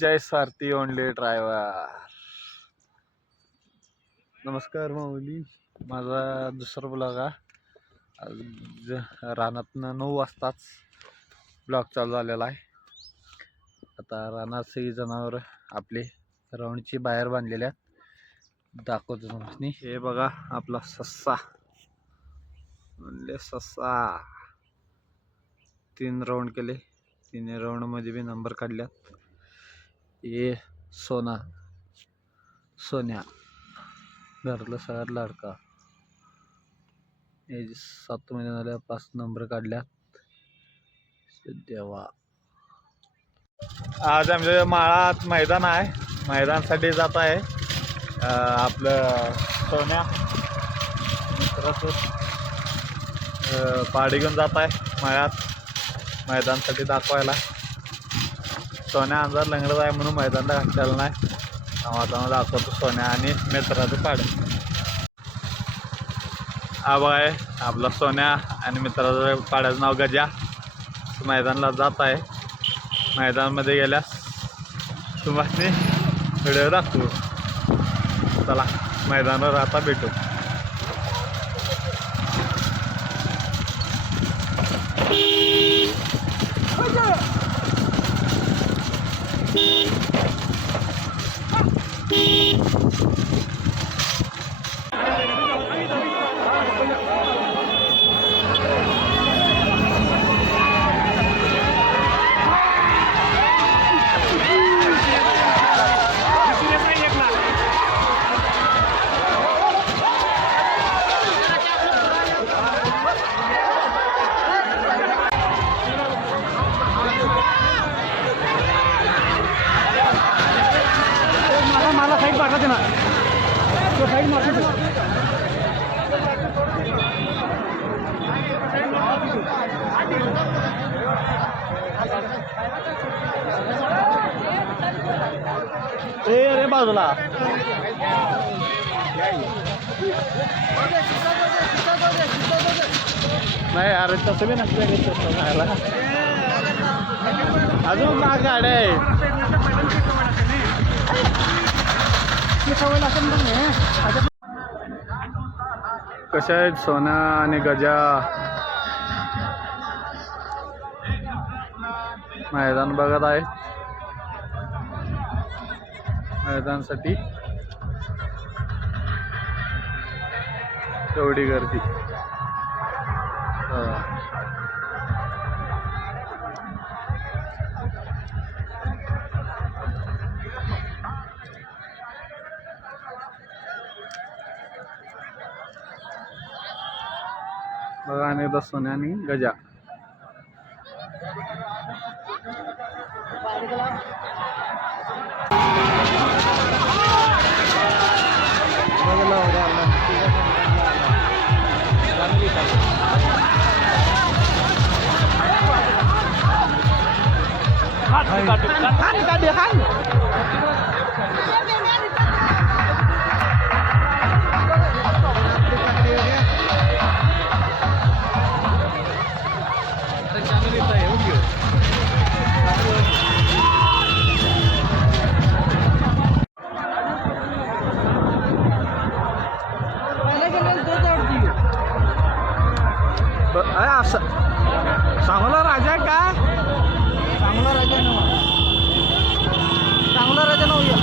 जय सारथी only driver. नमस्कार माऊली, माझा दुसरा ब्लॉग हा. आज रानातनं 9 वाजताच ब्लॉग चालू झालेला आहे. आता रानात सगळी जनावर आपले राऊंडची बाहेर बांधलेले आहेत. दाखवतो तुम्हाला. हे बघा आपला सस्सा, म्हणले सस्सा 3 राऊंड केले. 3 राऊंड मध्ये बी नंबर काढल्यात. ये सोन्या घरातला सगळ्यात लाडका. हे 7 महिने झाले 5 नंबर काढल्यात. देवा, आज आमच्या माळात मैदान आहे. मैदानासाठी जात आहे. आपलं सोन्या मित्राचं पाडी घेऊन जात आहे माळ्यात मैदानासाठी दाखवायला. सोन्या अंधार लंगडत आहे म्हणून मैदानाला घातलेलं नाही. आम्हाला दाखवतो सोन्या आणि मित्राचं पाड. हा बघाय आपला सोन्या आणि मित्राचं पाड्याचं नाव गजा. मैदानाला जात आहे. मैदानामध्ये गेल्यास तुम्हाला व्हिडिओ दाखवू. चला मैदानावर आता भेटू. मला साईड पाठवते ना, तो साईड मारतो. अरे बाजूला नाही. अरे तसं बी नसतं. अजून का गाड्या आहे. कशा आहेत सोना आणि गजा. मैदान बघत आहे. मैदानासाठी तेवढी गर्दी. बघा अनेकदा सोन्या आणि गजा. चांगला राजा आहे का? चांगला राजा नव्हता.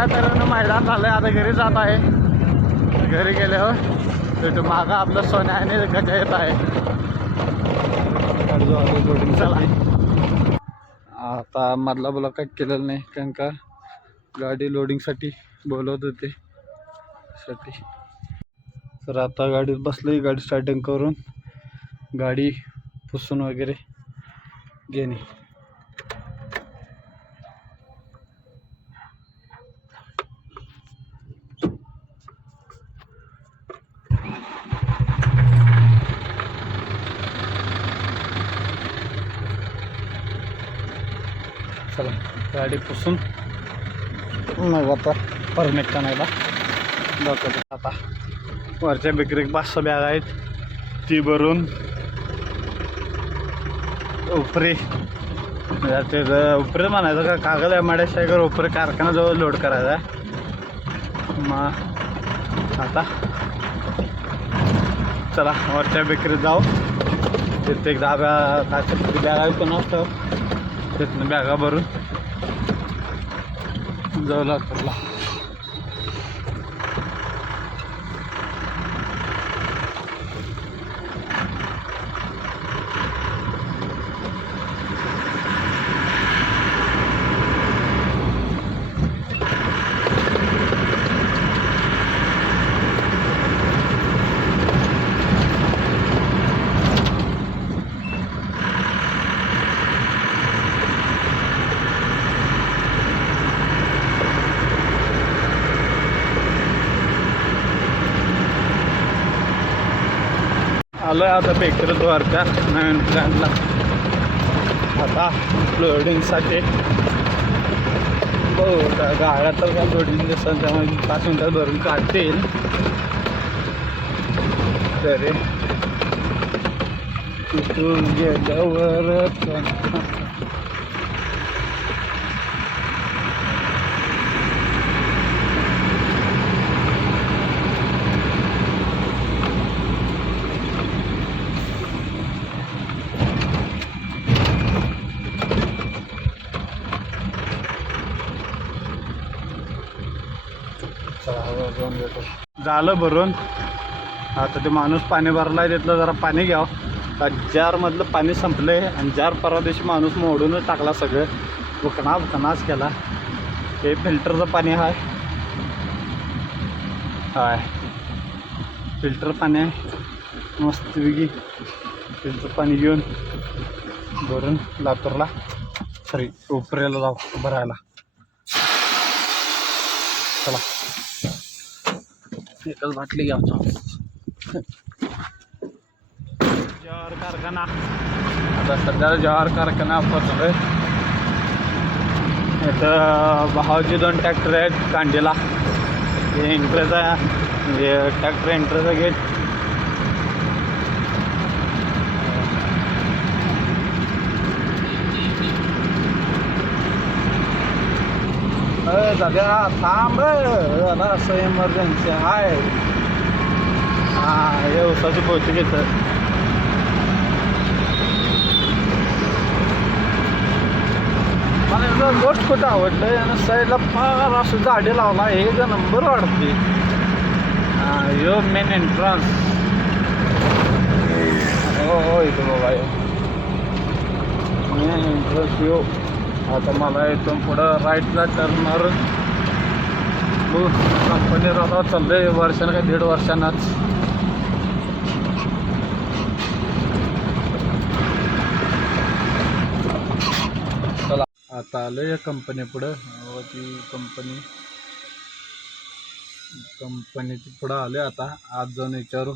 अशा तऱ्हेनं मैदान झालं. आता घरी जात आहे. घरी गेल्यावर भेटू. मागं आपलं सोन्या आणि गजा येत आहे. चला आता मधला ब्लॉक काही केलेलं नाही कारण का गाडी लोडिंगसाठी बोलवत होते साठी. तर आता गाडीत बसली. गाडी स्टार्टिंग करून गाडी पुसून वगैरे घेणे. चला गाडी पुसून मग आता परमिट आणायला दाखवतो. आता वरच्या बेकरी 500 बॅग आहेत ती भरून उपरे ते उपरे म्हणायचं का कागद एमआयडीसी सायगर उपरे कारखान्याजवळ लोड करायचा. मग आता चला वरच्या बेकरीत जाऊ. तिथे एक 10 बॅग आहेत पण असतं तिथनं बॅगा भरून जाऊ लागतो. आलो आहे आता बेकरी द्वारच्या नवीन प्लॅनला. आता लोडिंगसाठी बहुत गाड्या तर काय लोडिंग दिसतात त्यामुळे 5 मिनिटात भरून काढतील. तरी तिथून गेल्यावर झालं भरून. आता ते माणूस पाणी भरलाय तिथलं जरा पाणी घ्यावं. जारमधलं पाणी संपलं आहे आणि जार परवा दिवशी माणूस मोडूनच टाकला. सगळं बुकनाच केला. हे फिल्टरचं पाणी आहे. फिल्टर पाणी आहे मस्तपैकी. फिल्टर पाणी घेऊन भरून लातूरला उपरेला जाऊ भरायला. चला एकच बाटली घ्यायचो. जवाहर कारखाना आता सध्या जवाहर कारखाना पोचलोय. इथं भावाची 2 ट्रॅक्टर आहेत कांडीला. हे एंट्रीचा म्हणजे ट्रॅक्टर एंट्रीचा गेट. दादा थांब ना असं इमर्जन्सी आहे. हे उसाची पोती घेतं. मला एकदम गोष्ट कुठं आवडलं आणि साईडला फार असं झाडे लावला. एक नंबर वाढते. यो मेन एंट्रन्स. हो इथं बाबा मेन एंट्रन्स यो. आता मला इथून पुढं राईटला टर्न मारून कंपनी रस्ता चाललं आहे. वर्षानं काय 1.5 वर्षांनाच. चला आता आलं या कंपनी पुढं. ती कंपनीची पुढं आलं. आता आज जाऊन विचारू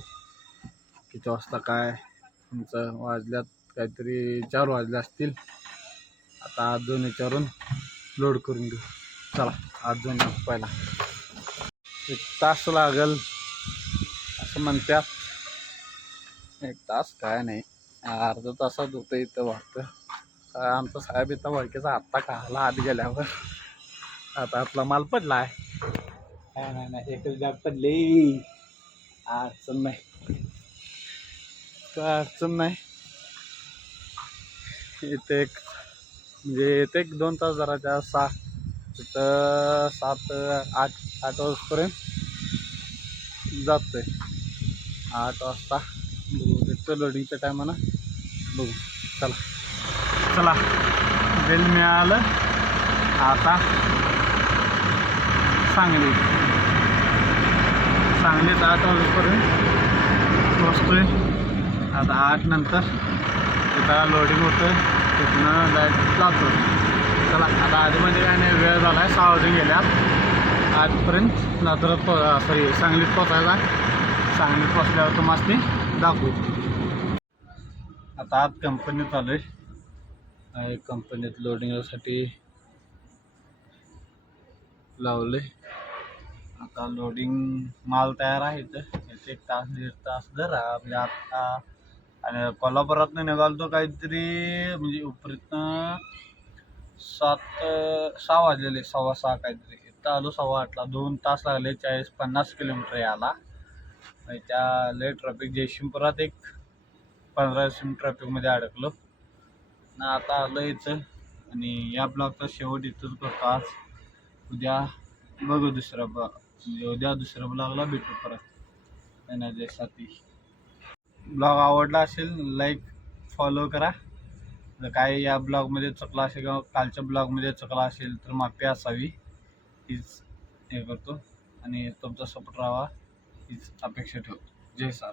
किती वाजता काय तुमचं. वाजल्यात काहीतरी 4 वाजले असतील. आता आज जाऊन विचारून लोड करून घेऊ. चला आज जाऊन पहिला 1 तास लागेल असं म्हणतात. 1 तास काय नाही अर्धा तासात होतं इथं वाटतं. काय आमचा साहेब इथं वळखीचा आत्ता काला आत गेल्यावर. आता आपला माल पडला आहे. काय नाही एकच बॅग पडली. अडचण नाही काय अडचण नाही. इथे एक म्हणजे इथे 1-2 तास जरा त्या तिथं 7-8 वाजपर्यंत जातोय. 8 वाजता बघू तिथं लोडिंगच्या टायमानं बघू. चला चला बिल मिळालं. आता सांगलीत 8 वाजेपर्यंत पोचतोय. आता 8 नंतर तिथं लोडिंग होतं, तिथनं जायचं जातो. चला आता आधीमध्ये काय नाही, वेळ झाला आहे 6 वाजून गेल्यात. आजपर्यंत नादरात सांगलीत पोचायला. सांगलीत पोचल्यावर तुम्हाला दाखवू. आता आज कंपनीत आलो आहे. कंपनीत लोडिंगसाठी लावले. आता लोडिंग माल तयार आहे. इथं 1 तास 1.5 तास धरा आपल्या. आता आणि कोल्हापुरातनं निघालो तो काहीतरी म्हणजे उपरीतनं 6 वाजलेले, 6:15 काहीतरी. इथं आलो 8:15ला. 2 तास लागले. 40-50 किलोमीटर यायला. त्या लय ट्रॅफिक. जयसिंगपुरात एक 15-20 मिनिट ट्रॅफिकमध्ये अडकलो ना. आता आलो इथं आणि या ब्लॉगचा शेवट इथंच करतो आज. उद्या बघू दुसरा ब्लॉग, म्हणजे उद्या दुसऱ्या ब्लॉगला भेटू परत येण्यासाठी. ब्लॉग आवडला असेल लाईक फॉलो करा. जर काय या ब्लॉगमध्ये चुकला असेल किंवा कालच्या ब्लॉगमध्ये चुकला असेल तर माफी असावी हीच हे करतो. आणि तुमचा सपोर्ट राहावा हीच अपेक्षा ठेवतो. जय सार.